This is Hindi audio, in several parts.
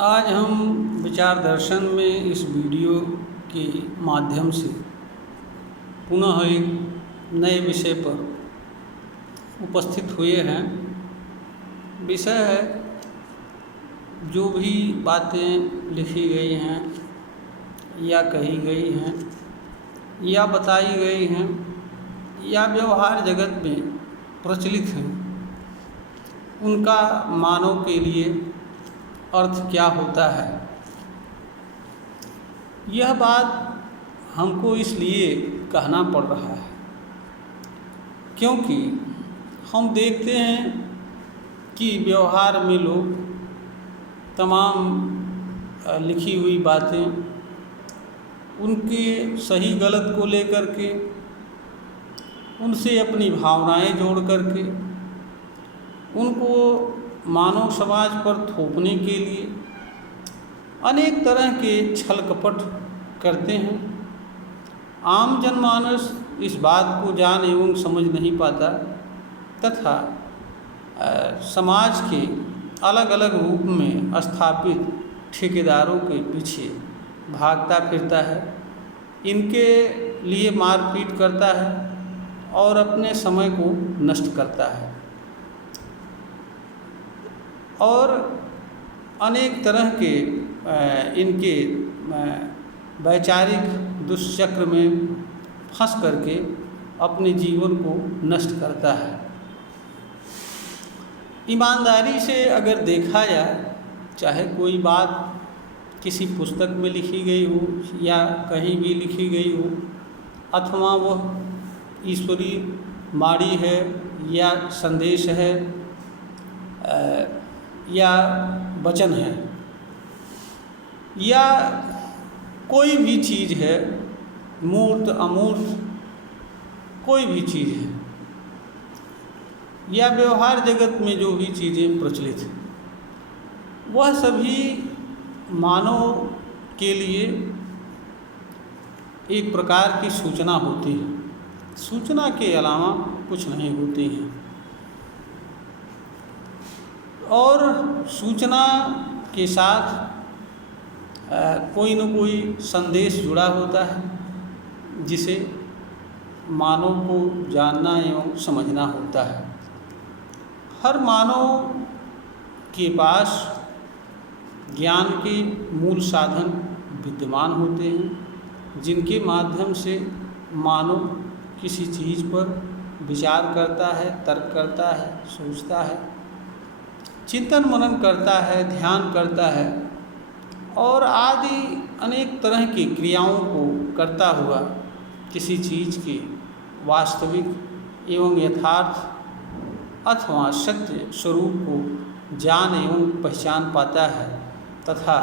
आज हम विचार दर्शन में इस वीडियो के माध्यम से पुनः एक नए विषय पर उपस्थित हुए हैं। विषय है, जो भी बातें लिखी गई हैं या कही गई हैं या बताई गई हैं या व्यवहार जगत में प्रचलित हैं, उनका मानव के लिए अर्थ क्या होता है। यह बात हमको इसलिए कहना पड़ रहा है क्योंकि हम देखते हैं कि व्यवहार में लोग तमाम लिखी हुई बातें उनके सही गलत को लेकर के उनसे अपनी भावनाएं जोड़ करके उनको मानव समाज पर थोपने के लिए अनेक तरह के छल कपट करते हैं। आम जनमानस इस बात को जान एवं समझ नहीं पाता तथा समाज के अलग अलग रूप में स्थापित ठेकेदारों के पीछे भागता फिरता है, इनके लिए मारपीट करता है और अपने समय को नष्ट करता है और अनेक तरह के इनके वैचारिक दुष्चक्र में फंस करके अपने जीवन को नष्ट करता है। ईमानदारी से अगर देखा जाए, चाहे कोई बात किसी पुस्तक में लिखी गई हो या कहीं भी लिखी गई हो, अथवा वह ईश्वरीय वाणी है या संदेश है या वचन है या कोई भी चीज़ है, मूर्त अमूर्त कोई भी चीज़ है या व्यवहार जगत में जो भी चीज़ें प्रचलित हैं, वह सभी मानव के लिए एक प्रकार की सूचना होती है। सूचना के अलावा कुछ नहीं होती है और सूचना के साथ कोई न कोई संदेश जुड़ा होता है जिसे मानव को जानना एवं समझना होता है। हर मानव के पास ज्ञान के मूल साधन विद्यमान होते हैं, जिनके माध्यम से मानव किसी चीज़ पर विचार करता है, तर्क करता है, सोचता है, चिंतन मनन करता है, ध्यान करता है और आदि अनेक तरह की क्रियाओं को करता हुआ किसी चीज़ के वास्तविक एवं यथार्थ अथवा सत्य स्वरूप को जान एवं पहचान पाता है तथा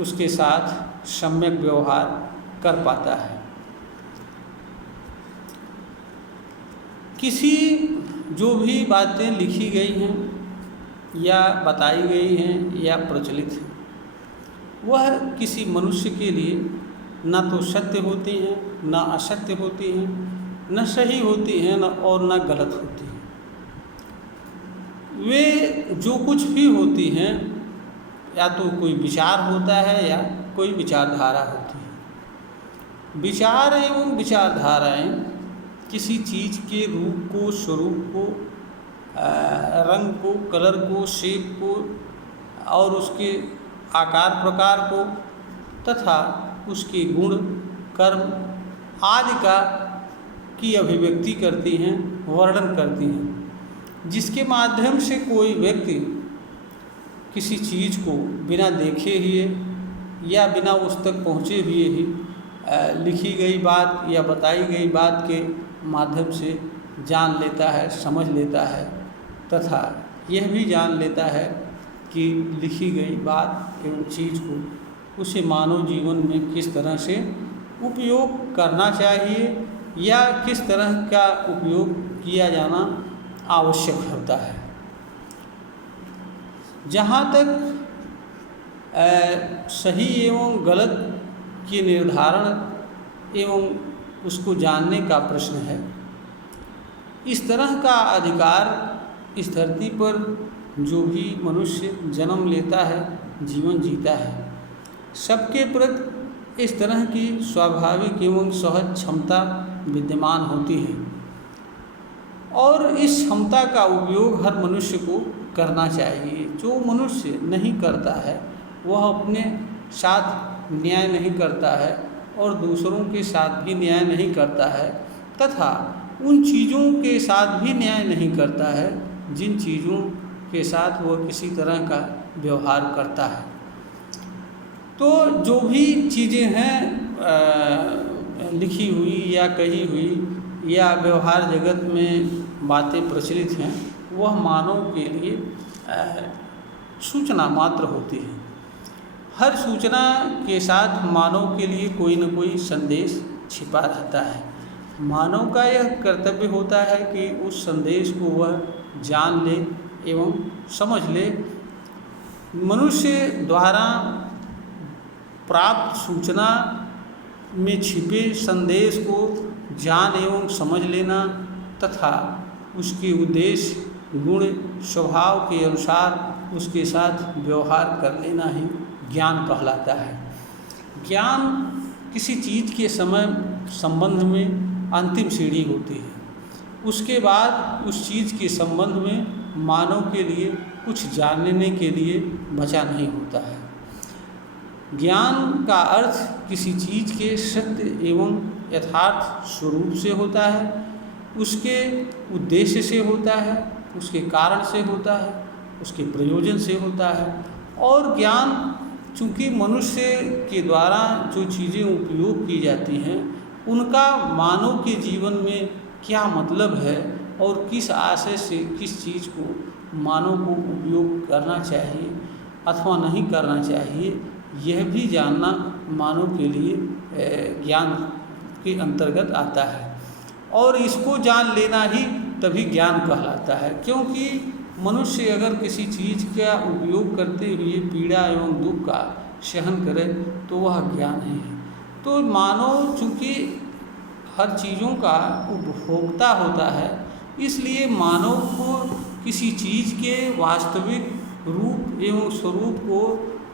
उसके साथ सम्यक व्यवहार कर पाता है। किसी जो भी बातें लिखी गई हैं या बताई गई हैं या प्रचलित हैं, वह किसी मनुष्य के लिए न तो सत्य होती हैं, न असत्य होती हैं, न सही होती हैं और न गलत होती हैं। वे जो कुछ भी होती हैं, या तो कोई विचार होता है या कोई विचारधारा होती है। विचार एवं विचारधाराएं किसी चीज़ के रूप को, स्वरूप को, रंग को, कलर को, शेप को और उसके आकार प्रकार को तथा उसके गुण, कर्म आदि की अभिव्यक्ति करती हैं, वर्णन करती हैं, जिसके माध्यम से कोई व्यक्ति किसी चीज़ को बिना देखे हुए या बिना उस तक पहुँचे हुए ही लिखी गई बात या बताई गई बात के माध्यम से जान लेता है, समझ लेता है तथा यह भी जान लेता है कि लिखी गई बात एवं चीज़ को उसे मानव जीवन में किस तरह से उपयोग करना चाहिए या किस तरह का उपयोग किया जाना आवश्यक होता है। जहाँ तक सही एवं गलत के निर्धारण एवं उसको जानने का प्रश्न है, इस तरह का अधिकार इस धरती पर जो भी मनुष्य जन्म लेता है जीवन जीता है। सबके प्रति इस तरह की स्वाभाविक एवं सहज क्षमता विद्यमान होती है और इस क्षमता का उपयोग हर मनुष्य को करना चाहिए। जो मनुष्य नहीं करता है वह अपने साथ न्याय नहीं करता है और दूसरों के साथ भी न्याय नहीं करता है तथा उन चीज़ों के साथ भी न्याय नहीं करता है जिन चीज़ों के साथ वह किसी तरह का व्यवहार करता है। तो जो भी चीज़ें हैं लिखी हुई या कही हुई या व्यवहार जगत में बातें प्रचलित हैं वह मानव के लिए सूचना मात्र होती है। हर सूचना के साथ मानव के लिए कोई न कोई संदेश छिपा रहता है। मानव का यह कर्तव्य होता है कि उस संदेश को वह जान ले एवं समझ ले। मनुष्य द्वारा प्राप्त सूचना में छिपे संदेश को जान एवं समझ लेना तथा उसके उद्देश्य, गुण, स्वभाव के अनुसार उसके साथ व्यवहार कर लेना ही ज्ञान कहलाता है। ज्ञान किसी चीज़ के संबंध में अंतिम सीढ़ी होती है। उसके बाद उस चीज़ के संबंध में मानव के लिए कुछ जानने के लिए बचा नहीं होता है। ज्ञान का अर्थ किसी चीज़ के सत्य एवं यथार्थ स्वरूप से होता है, उसके उद्देश्य से होता है, उसके कारण से होता है, उसके प्रयोजन से होता है। और ज्ञान चूँकि मनुष्य के द्वारा जो चीज़ें उपयोग की जाती हैं उनका मानव के जीवन में क्या मतलब है और किस आशय से किस चीज़ को मानव को उपयोग करना चाहिए अथवा नहीं करना चाहिए, यह भी जानना मानव के लिए ज्ञान के अंतर्गत आता है। और इसको जान लेना ही तभी ज्ञान कहलाता है, क्योंकि मनुष्य अगर किसी चीज़ का उपयोग करते हुए पीड़ा एवं दुख का सहन करे तो वह ज्ञान है। तो मानव चूँकि हर चीज़ों का उपभोक्ता होता है, इसलिए मानव को किसी चीज़ के वास्तविक रूप एवं स्वरूप को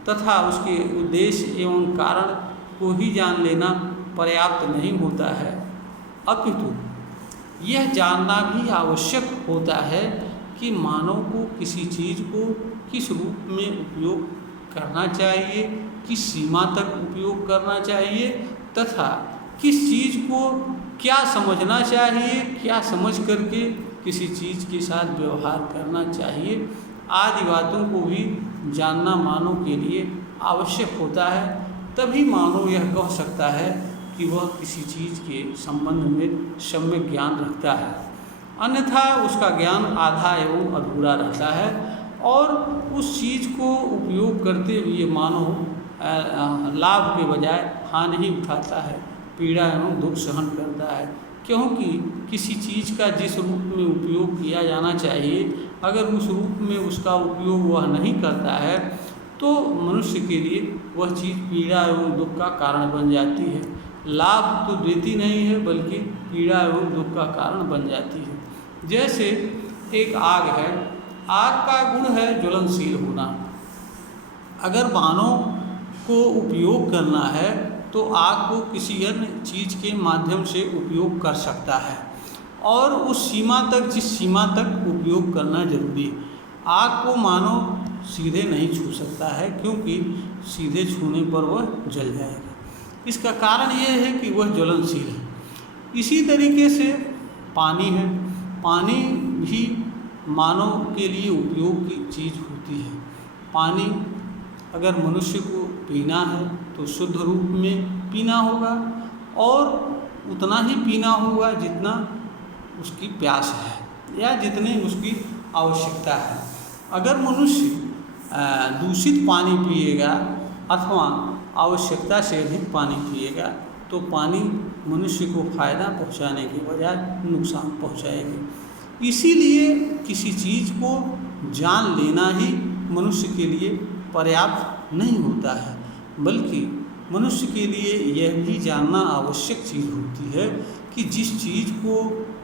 तथा उसके उद्देश्य एवं कारण को ही जान लेना पर्याप्त नहीं होता है, अपितु यह जानना भी आवश्यक होता है कि मानव को किसी चीज़ को किस रूप में उपयोग करना चाहिए, किस सीमा तक उपयोग करना चाहिए तथा किस चीज़ को क्या समझना चाहिए, क्या समझ करके किसी चीज़ के साथ व्यवहार करना चाहिए आदि बातों को भी जानना मानव के लिए आवश्यक होता है। तभी मानव यह कह सकता है कि वह किसी चीज़ के संबंध में सम्यक ज्ञान रखता है, अन्यथा उसका ज्ञान आधा एवं अधूरा रहता है और उस चीज़ को उपयोग करते हुए मानव लाभ के बजाय हानि ही उठाता है, पीड़ा एवं दुख सहन करता है। क्योंकि किसी चीज़ का जिस रूप में उपयोग किया जाना चाहिए अगर उस रूप में उसका उपयोग वह नहीं करता है तो मनुष्य के लिए वह चीज़ पीड़ा एवं दुख का कारण बन जाती है। लाभ तो देती नहीं है बल्कि पीड़ा एवं दुख का कारण बन जाती है। जैसे एक आग है, आग का गुण है ज्वलनशील होना। अगर मानव को उपयोग करना है तो आग को किसी अन्य चीज़ के माध्यम से उपयोग कर सकता है और उस सीमा तक जिस सीमा तक उपयोग करना जरूरी है। आग को मानव सीधे नहीं छू सकता है क्योंकि सीधे छूने पर वह जल जाएगा। इसका कारण यह है कि वह ज्वलनशील है। इसी तरीके से पानी है, पानी भी मानव के लिए उपयोग की चीज़ होती है। पानी अगर मनुष्य को पीना है तो शुद्ध रूप में पीना होगा और उतना ही पीना होगा जितना उसकी प्यास है या जितनी उसकी आवश्यकता है। अगर मनुष्य दूषित पानी पिएगा अथवा आवश्यकता से अधिक पानी पिएगा तो पानी मनुष्य को फ़ायदा पहुंचाने के बजाय नुकसान पहुंचाएगा। इसीलिए किसी चीज़ को जान लेना ही मनुष्य के लिए पर्याप्त नहीं होता है, बल्कि मनुष्य के लिए यह भी जानना आवश्यक चीज़ होती है कि जिस चीज़ को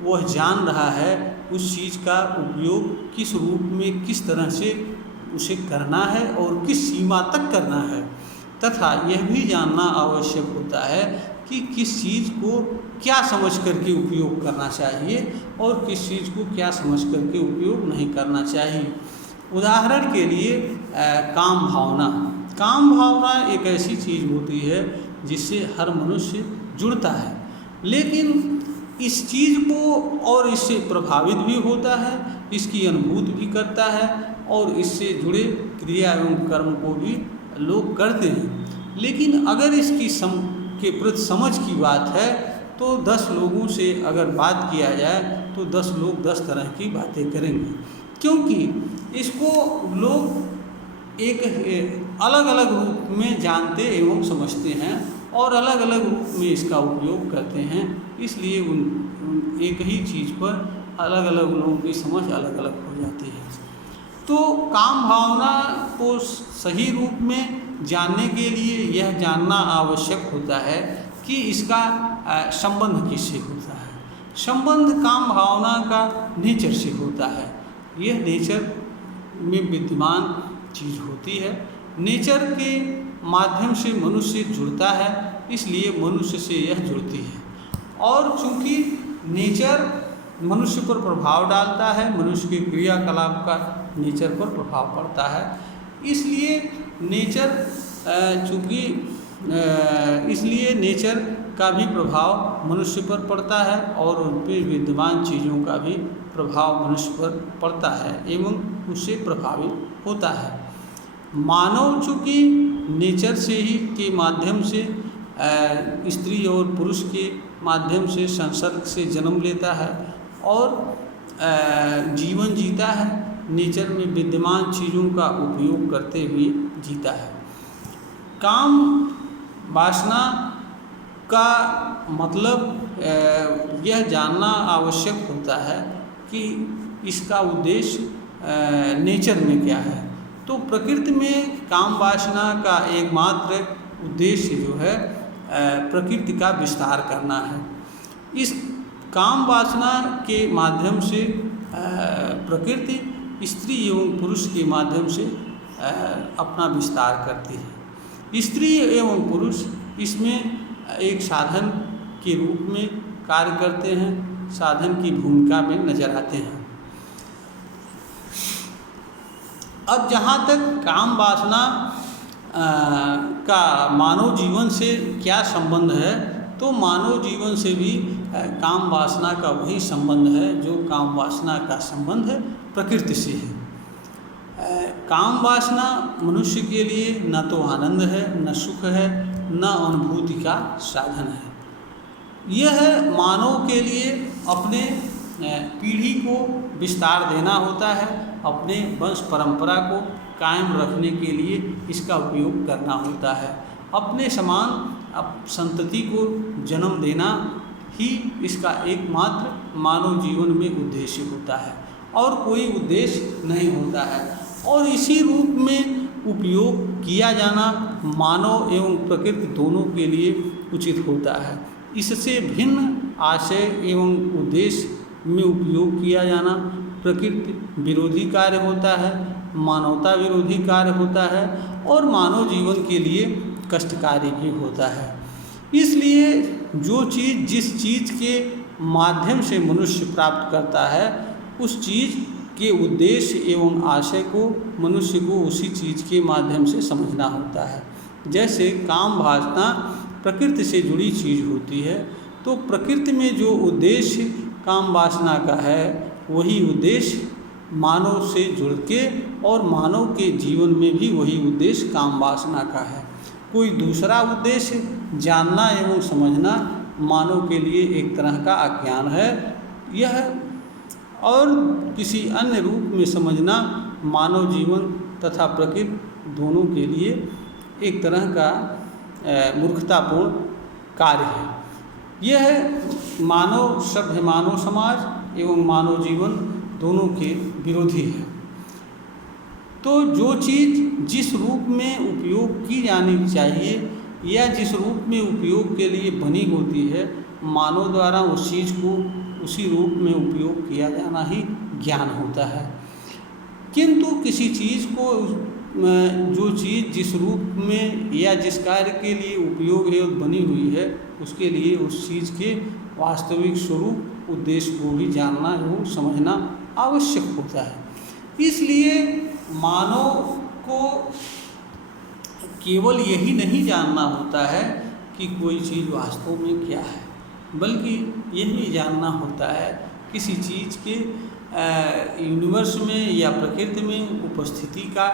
वह जान रहा है उस चीज़ का उपयोग किस रूप में किस तरह से उसे करना है और किस सीमा तक करना है, तथा यह भी जानना आवश्यक होता है कि किस चीज़ को क्या समझ करके उपयोग करना चाहिए और किस चीज़ को क्या समझ करके उपयोग नहीं करना चाहिए। उदाहरण के लिए काम भावना। काम भावना एक ऐसी चीज़ होती है जिससे हर मनुष्य जुड़ता है, लेकिन इस चीज़ को और इससे प्रभावित भी होता है, इसकी अनुभूति भी करता है और इससे जुड़े क्रिया एवं कर्म को भी लोग करते हैं। लेकिन अगर इसकी के प्रति समझ की बात है तो 10 लोगों से अगर बात किया जाए तो 10 लोग 10 तरह की बातें करेंगे, क्योंकि इसको लोग एक अलग अलग रूप में जानते एवं समझते हैं और अलग अलग रूप में इसका उपयोग करते हैं। इसलिए उन एक ही चीज़ पर अलग अलग लोगों की समझ अलग अलग हो जाती है। तो काम भावना को सही रूप में जानने के लिए यह जानना आवश्यक होता है कि इसका संबंध किससे होता है। संबंध काम भावना का नेचर से होता है। यह नेचर में विद्यमान चीज़ होती है। नेचर के माध्यम से मनुष्य जुड़ता है, इसलिए मनुष्य से यह जुड़ती है। और चूँकि नेचर मनुष्य पर प्रभाव डालता है, मनुष्य के क्रियाकलाप का नेचर पर प्रभाव पड़ता है, इसलिए नेचर का भी प्रभाव मनुष्य पर पड़ता है और उन पर विद्यमान चीज़ों का भी प्रभाव मनुष्य पर पड़ता है एवं उससे प्रभावित होता है। मानव चूँकि नेचर से ही के माध्यम से स्त्री और पुरुष के माध्यम से संसर्ग से जन्म लेता है और जीवन जीता है, नेचर में विद्यमान चीज़ों का उपयोग करते हुए जीता है। काम वासना का मतलब यह जानना आवश्यक होता है कि इसका उद्देश्य नेचर में क्या है। तो प्रकृति में काम वासना का एकमात्र उद्देश्य जो है प्रकृति का विस्तार करना है। इस काम वासना के माध्यम से प्रकृति स्त्री एवं पुरुष के माध्यम से अपना विस्तार करती है। स्त्री एवं पुरुष इसमें एक साधन के रूप में कार्य करते हैं, साधन की भूमिका में नजर आते हैं। अब जहाँ तक काम वासना का मानव जीवन से क्या संबंध है, तो मानव जीवन से भी काम वासना का वही संबंध है जो काम वासना का संबंध है प्रकृति से है। काम वासना मनुष्य के लिए न तो आनंद है, न सुख है, न अनुभूति का साधन है। यह मानव के लिए अपने पीढ़ी को विस्तार देना होता है, अपने वंश परंपरा को कायम रखने के लिए इसका उपयोग करना होता है। अपने समान संतति को जन्म देना ही इसका एकमात्र मानव जीवन में उद्देश्य होता है और कोई उद्देश्य नहीं होता है। और इसी रूप में उपयोग किया जाना मानव एवं प्रकृति दोनों के लिए उचित होता है। इससे भिन्न आशय एवं उद्देश्य में उपयोग किया जाना प्रकृति विरोधी कार्य होता है, मानवता विरोधी कार्य होता है और मानव जीवन के लिए कष्टकारी भी होता है। इसलिए जो चीज़ जिस चीज़ के माध्यम से मनुष्य प्राप्त करता है, उस चीज़ के उद्देश्य एवं आशय को मनुष्य को उसी चीज़ के माध्यम से समझना होता है। जैसे काम वासना प्रकृति से जुड़ी चीज़ होती है, तो प्रकृति में जो उद्देश्य काम वासना का है वही उद्देश्य मानव से जुड़ के और मानव के जीवन में भी वही उद्देश्य काम वासना का है। कोई दूसरा उद्देश्य जानना एवं समझना मानव के लिए एक तरह का अज्ञान है। यह और किसी अन्य रूप में समझना मानव जीवन तथा प्रकृति दोनों के लिए एक तरह का मूर्खतापूर्ण कार्य है। यह मानव सभ्य मानव समाज एवं मानव जीवन दोनों के विरोधी है। तो जो चीज़ जिस रूप में उपयोग की जानी चाहिए या जिस रूप में उपयोग के लिए बनी होती है, मानव द्वारा उस चीज़ को उसी रूप में उपयोग किया जाना ही ज्ञान होता है। किंतु किसी चीज़ को जो चीज़ जिस रूप में या जिस कार्य के लिए उपयोग है और बनी हुई है, उसके लिए उस चीज़ के वास्तविक स्वरूप उद्देश्य को भी जानना एवं समझना आवश्यक होता है। इसलिए मानव को केवल यही नहीं जानना होता है कि कोई चीज़ वास्तव में क्या है, बल्कि यही जानना होता है किसी चीज़ के यूनिवर्स में या प्रकृति में उपस्थिति का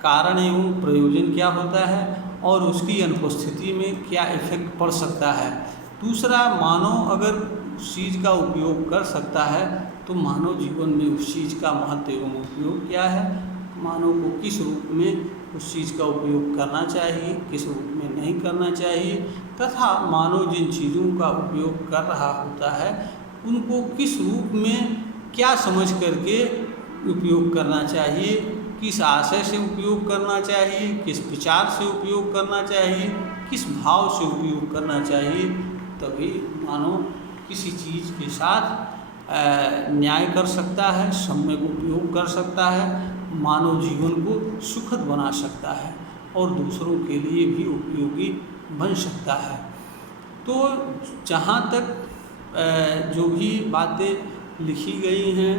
कारण एवं प्रयोजन क्या होता है और उसकी अनुपस्थिति में क्या इफेक्ट पड़ सकता है। दूसरा, मानव अगर उस चीज़ का उपयोग कर सकता है तो मानव जीवन में उस चीज़ का महत्व एवं उपयोग क्या है, मानव को किस रूप में उस चीज़ का उपयोग करना चाहिए, किस रूप में नहीं करना चाहिए, तथा मानव जिन चीज़ों का उपयोग कर रहा होता है उनको किस रूप में क्या समझ करके उपयोग करना चाहिए, किस आशय से उपयोग करना चाहिए, किस विचार से उपयोग करना चाहिए, किस भाव से उपयोग करना चाहिए, तभी मानव किसी चीज़ के साथ न्याय कर सकता है, सम्यक उपयोग कर सकता है, मानव जीवन को सुखद बना सकता है और दूसरों के लिए भी उपयोगी बन सकता है। तो जहाँ तक जो भी बातें लिखी गई हैं,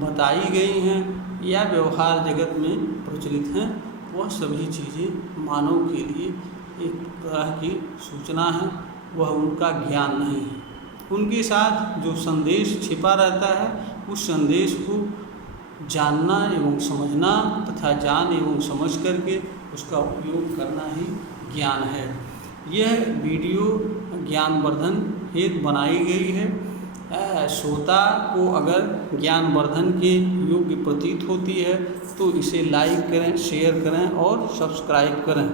बताई गई हैं या व्यवहार जगत में प्रचलित हैं, वह सभी चीज़ें मानव के लिए एक तरह की सूचना है, वह उनका ज्ञान नहीं है। उनके साथ जो संदेश छिपा रहता है उस संदेश को जानना एवं समझना तथा जान एवं समझ करके उसका उपयोग करना ही ज्ञान है। यह वीडियो ज्ञानवर्धन हेतु बनाई गई है। श्रोता को अगर ज्ञानवर्धन के योग्य प्रतीत होती है तो इसे लाइक करें, शेयर करें और सब्सक्राइब करें।